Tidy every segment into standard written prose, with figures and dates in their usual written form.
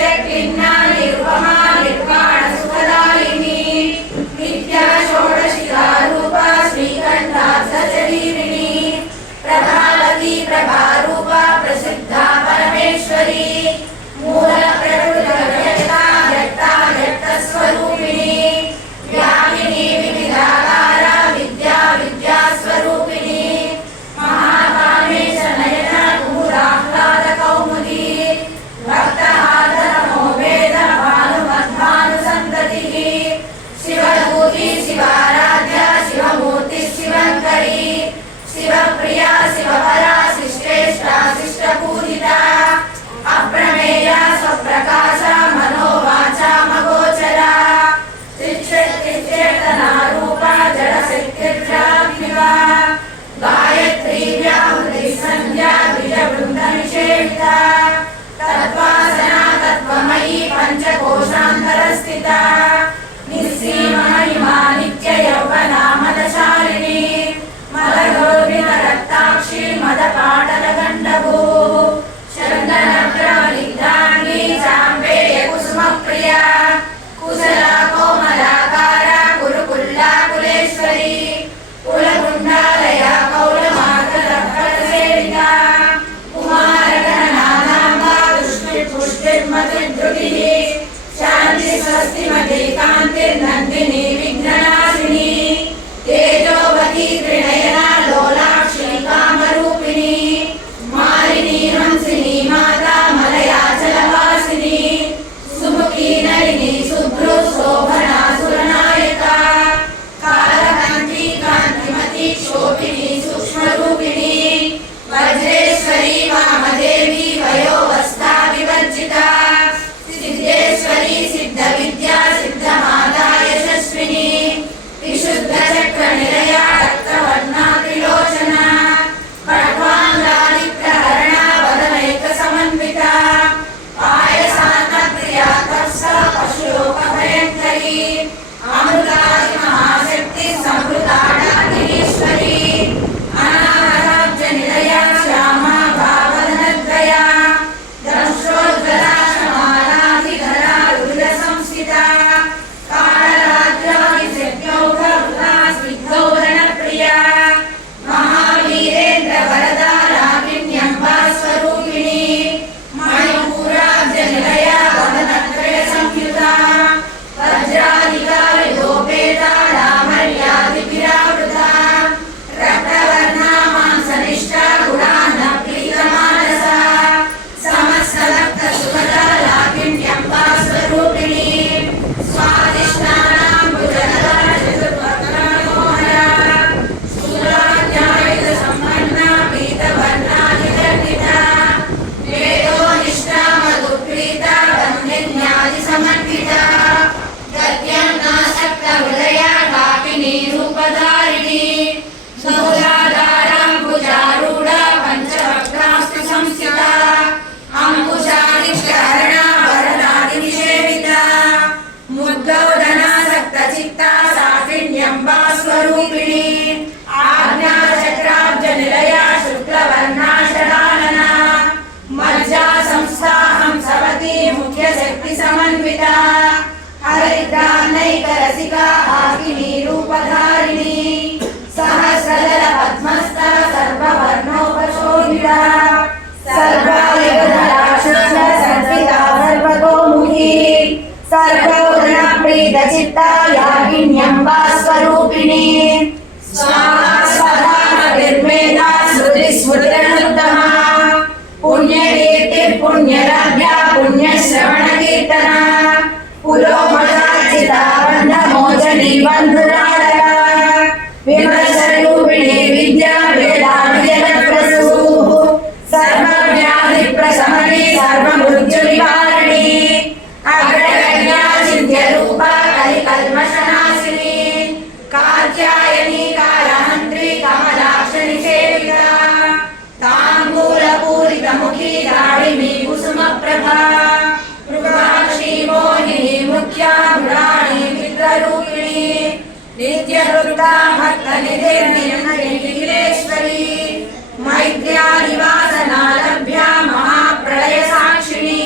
नित्यक्लिन्ना निरुपमा निर्वाण सुखदायिनी नित्या षोडशिका रूपा श्रीकण्ठार्थशरीरिणी प्रभावती प्रभारूपा प्रसिद्धा परमेश्वरी मूल प्रकृतिव्यक्ता व्यक्ता व्यक्तस्वरूपिणी व्यापिनी विविधाकारा विद्या विद्यास्वरूपिणी महाकामेश नयन कुमुदाह्लाद कौमुदी भक्तहारनमो वेद भानुमद्भानुसन्ततिः शिवदूती शिवाराध्या शिवमूर्ति शिवङ्करी शिवप्रिया शिवपरा शिष्टेष्टा शिष्टपूजिता अप्रमेया स्वप्रकाशा मनोवाचा मगोचरा चिच्चेतनारूपा जडशक्तिर्जात्मिका गायत्री व्याहृति संध्या बीजवृन्दनिषेविता तत्त्वासना तत्त्वमयी पञ्चकोशान्तरस्थिता निःसीमहिमा नित्ययौवना मदशालिनी मदगौर्विनरक्ताक्षी मदपाटलगण्डभूः चन्दनप्रवलिग्धाङ्गी चाम्बेय कुसुमप्रिया कुशला कोमलाकारा कुरुकुल्ला कुलेश्वरी कुलकुण्डालया कौलमार्गदर्पणसेविता कुमारगणनानाम्बा तुष्टिर्मतिर्धृतिः शान्ति स्वस्तिमती कान्तिर्नन्दिनी विघ्ननाशिनी तेजोवती त्रिनयना लोलाक्षी कामरूपिणी मालिनी हंसिनी माता मलयाचलवासिनी सुमुखी नलिनी शुभ्रू शोभना सुरनायका कालकान्ति कान्तिमती शोभिनी सूक्ष्मरूपिणी वज्रेश्वरी वामदेवी वयोवस्था विवर्जिता सिद्धेश्वरी सिद्धविद्या सिद्धमाता यशस्विनी विशुद्धचक्रनिलया रक्तवर्णा त्रिलोचना खड्वाङ्गादिप्रहरणा वदनैकसमन्विता पायसान्नप्रिया तत्सा पशुलोकभयङ्करी अमृतादिमहाशक्ति संवृताडागिरीश्वरी अनाहताब्जनिलया श्यामा भावनद्वया दंश्रोज्ज्वला शमालाधिधरा रुधिरसंस्थिता कालरात्रादिशक्यौघवृता स्निग्धौरणप्रिया महावीरेन्द्र वरदा रागिण्यम्बा स्वरूपिणी मणिपूराब्जनिलया वदनत्रय संयुता वज्राधिका विलोपेता डामर्यादिभिरावृता रक्तवर्णा मांसनिष्ठा गुणान्नप्रीतमानसा समस्तभक्तसुखदा लागिण्यम्बा स्वरूपिणी स्वादिष्टानां भुजनदा चतुर्भक्तमनोहरा शूलाध्यायुधसम्पन्ना पीतवर्णाधिगर्भिता वेदोनिष्ठा मधुप्रीता वन्दिन्यादिसमन्विता गद्यन्नासक्तहृदया कापिनी रूपधारिणी मूलाधाराम्बुजारूढा पञ्चवक्त्रास्तु संस्थिता अङ्कुशादिप्रहरणा वरदादिनिषेविता मुद्गौदनासक्तचित्ता साकिण्यम्बा स्वरूपिणी आज्ञाचक्राब्जनिलया शुक्लवर्णा षडानना मज्जा संस्था हंसवती मुख्यशक्तिसमन्विता हरिद्रानैकरसिका हाकिनी रूपधारिणी सहस्रदल पद्मस्था सर्ववर्णोपशोभिता सर्वायुधरा शुक्ल संस्थिता सर्वतोमुखी सर्वोदनप्रीतचित्ता यागिन्यम्बा स्वरूपिणी स्वाहा स्वधा निर्मेधा श्रुतिस्मृतिर्नुत्तमा पुण्यकीर्तिः पुण्यलभ्या पुण्यश्रवणकीर्तना पुलोमशाचिता बन्धमोचनी बन्धुरालया विमर्शरूपिणी विद्या वेदाभिजनप्रसूः सर्वव्याधिप्रशमनी सर्वमृत्युनिवारिणी अग्रगण्या चिन्त्यरूपा कलिकल्मषनाशिनी कात्यायनी कालहन्त्री कमलाक्षनिषेविता ताम्बूलपूरितमुखी दाढिमी कुसुमप्रभा मृगाक्षी मोहिनी मुख्या मृणाली मित्ररूपिणी नित्यवृत्ता भक्तनिधिर्निर्मलेश्वरी मैत्र्या निवासना लभ्या महाप्रलय साक्षिणी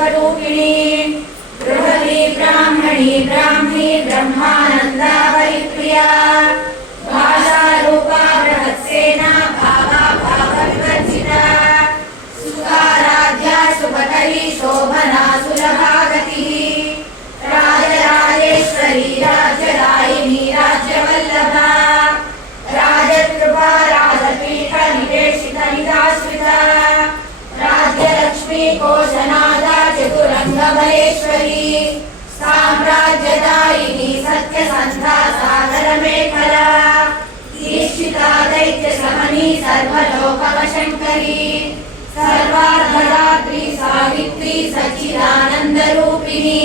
स्वरूपिणी बृहती ब्राह्मणी ब्राह्मी ब्रह्मानंदा परिप्रिया भाषारूपा बृहत्सेना भावा भावविवर्जिता सुखाराध्या सुभकरी शोभना सुलभागतिः राजराजेश्वरी राज्यदायिनी राज्यवल्लभा राजकृपा राजपीठ निवेशित निदाश्रिता राज्यलक्ष्मी कोशनादा चतुरंगमलेश्वरी साम्राज्यदायिनी सत्यसन्धा सागरमेखला दीक्षिता दैत्यशमनी सर्वलोकवशङ्करी सर्वार्धदात्री सावित्री सच्चिदानन्दरूपिणी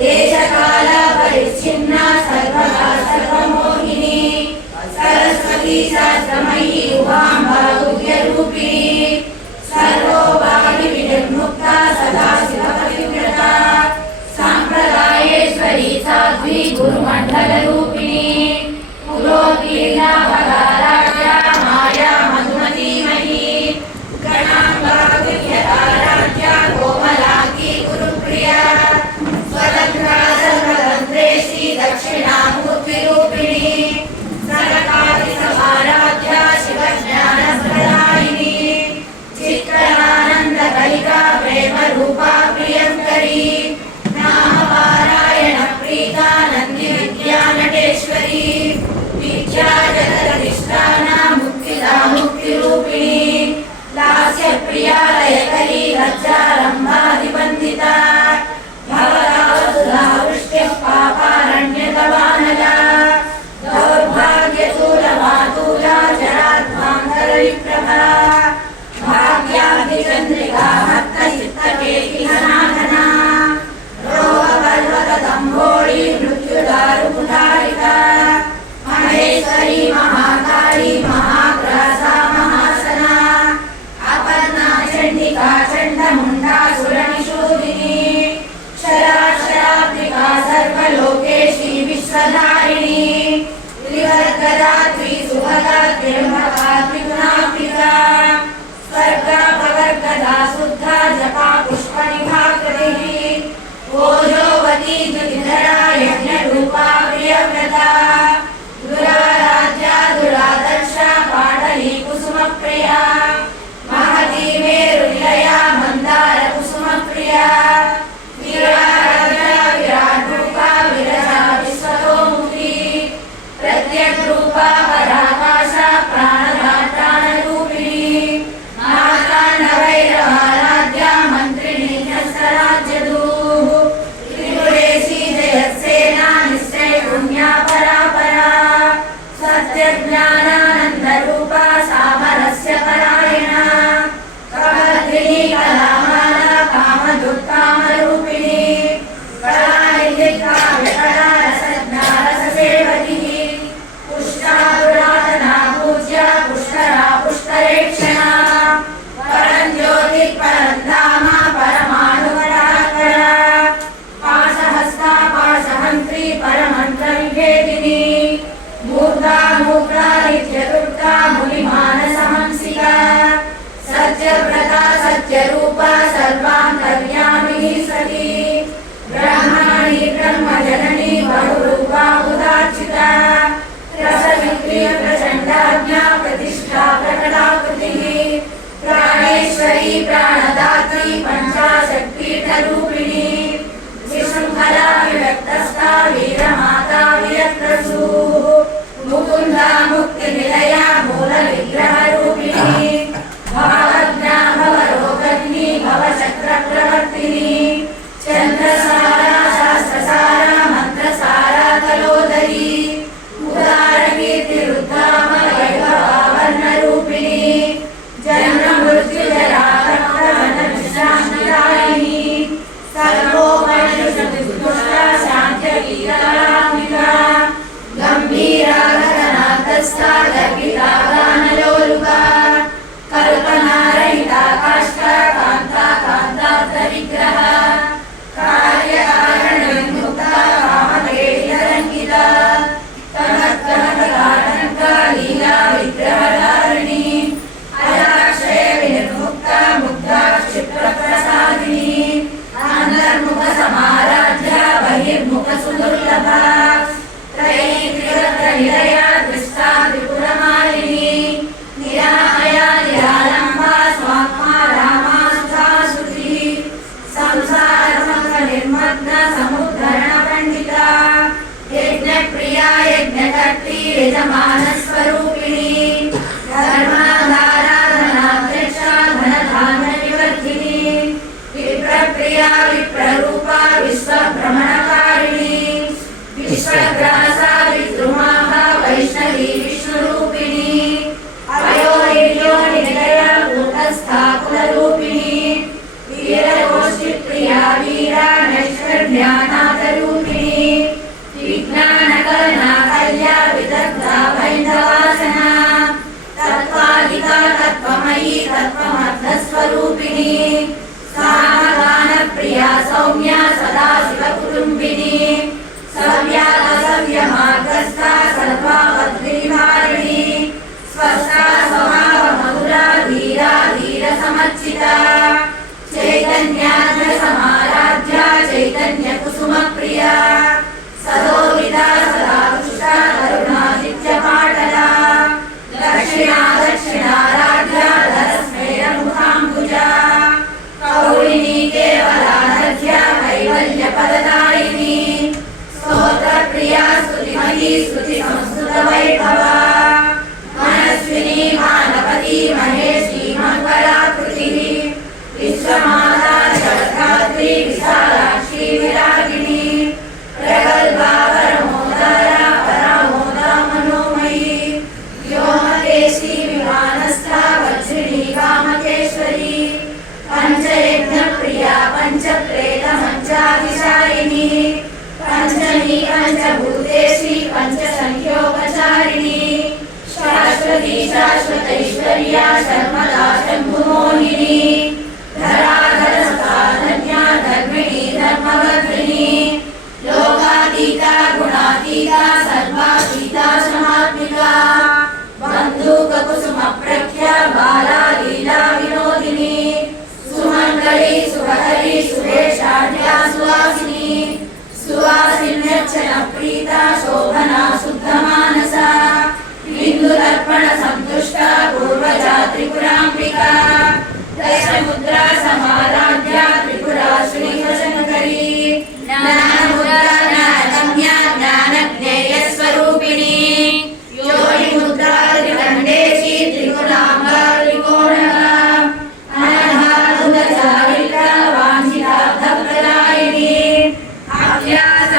देशकाल परिच्छिन्ना सर्वदा सर्वमोहिनी सरस्वती सहस्रमयी उमाम्बा गुह्यरूपिणी सर्वोपाधि विनिर्मुक्ता सदा शिवपतिव्रता सांप्रदायेश्वरी साध्वी गुरुमण्डलरूपिणी पुरोत्तीर्णा भगाराज्या माया मधुमतीमयी गणाम्बा गुह्यताराज्या कोमलाङ्गी गुरुप्रिया स्वतन्त्रा सर्वतन्त्रेशी दक्षिणामूर्तिरूपिणी सरकादिसमाराध्या शिवज्ञानप्रदायिनी चित्रानन्दकलिका प्रेमरूपा प्रियङ्करी नामपारायण प्रीता नन्दिविद्यानटे यजमानस्वरूपिणी धर्माधाराधनाध्यक्षा धनधान्यनिवर्धिनी विप्रप्रिया विप्ररूपा विश्वभ्रमणकारिणी विश्वग्रासा विद्रुमाः वैष्णवी विष्णुरूपिणी अयोनिर्योनिलया भूतस्था कुलरूपिणी वीरगोष्ठिप्रिया वीरा नैष्कर्म्यानाथरूपिणी विज्ञानकलना कल्या विदग्धा वैन्दवासना तत्त्वादिका तत्त्वमयी तत्त्वमर्थस्वरूपिणी सामगानप्रिया सौम्या सदाशिवकुटुम्बिनी सव्यासव्यमार्गस्था सर्वावद्विहारिणी स्वस्था स्वभावमधुरा धीरा धीरसमर्चिता चैतन्याद्यसमाराध्या चैतन्यकुसुमप्रिया सदोदिता सदा तुष्टा करुणादित्यपाटला दक्षिणा दक्षिणाराध्या धरस्मेरमुखाम्बुजा कौलिनी केवलाराध्या कैवल्यपददायिनी स्तोत्रप्रिया स्तुतिमयी स्तुतिसंस्तुतवैभवा मनस्विनी मानवती महेशी मङ्गलाकृतिः विश्वमाता जगद्धात्री विशालाक्षी विरागिणी प्रगल्भा परमोदरा परामोदा मनोमयी व्योमकेशी विमानस्था वज्रिणी कामकेश्वरी पंचयज्ञप्रिया पंचप्रेतमञ्चाधिशायिनी पंचमी पंचभूतेशी पंचसंख्योपचारिणी शाश्वती शाश्वतैश्वर्या शर्मदा शम्भुमोहिनी धराधरसुताधन्या धर्मिणी धर्मवर्धिनी लोकातीता गुणातीता सर्वातीता समात्मिका बन्धुककुसुमप्रख्या बाला लीला विनोदिनी सुमङ्गली सुभहरी सुरेशाढ्या सुवासिनी सुवासिन्यर्चनप्रीता शोभना शुद्धमानसा बिन्दुदर्पणसन्तुष्टा पूर्वजा त्रिपुराम्बिका दशमुद्रा समाराध्या त्रिपुरा श्रीशङ्करी ज्ञानमुद्रा ज्ञानगम्या ज्ञानज्ञेयस्वरूपिणी योनिमुद्रा त्रिदण्डेशी त्रिगुणाम्बा त्रिकोणगा अनघानुगचारिका वाञ्छितार्थप्रदायिनी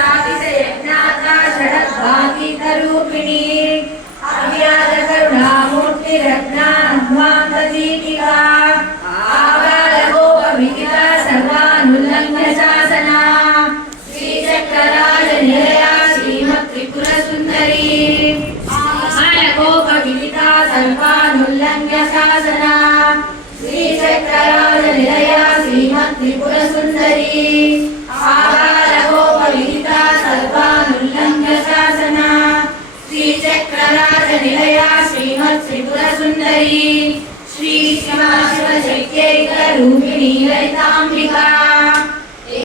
अव्यासातिशयज्ञाता षडद्भागीतरूपिणी अव्याजकरुणामूर्तिरत्नान्वान्तदीपिका आबालगोपविदिता सर्वानुल्लङ्घ्य शासना श्रीचक्रराजनिलया श्रीमत्त्रिपुरसुन्दरी आबालगोपविदिता सर्वानुल्लङ्घ्य शासना श्रीचक्रराजनिलया श्रीमत्त्रिपुरसुन्दरी आबालगोपविदिता सर्वानुल्लङ्घ्य शासना श्रीचक्रराजनिलया श्रीमत्त्रिपुरसुन्दरी श्री शिवशक्त्यैकरूपिणी ललिताम्बिका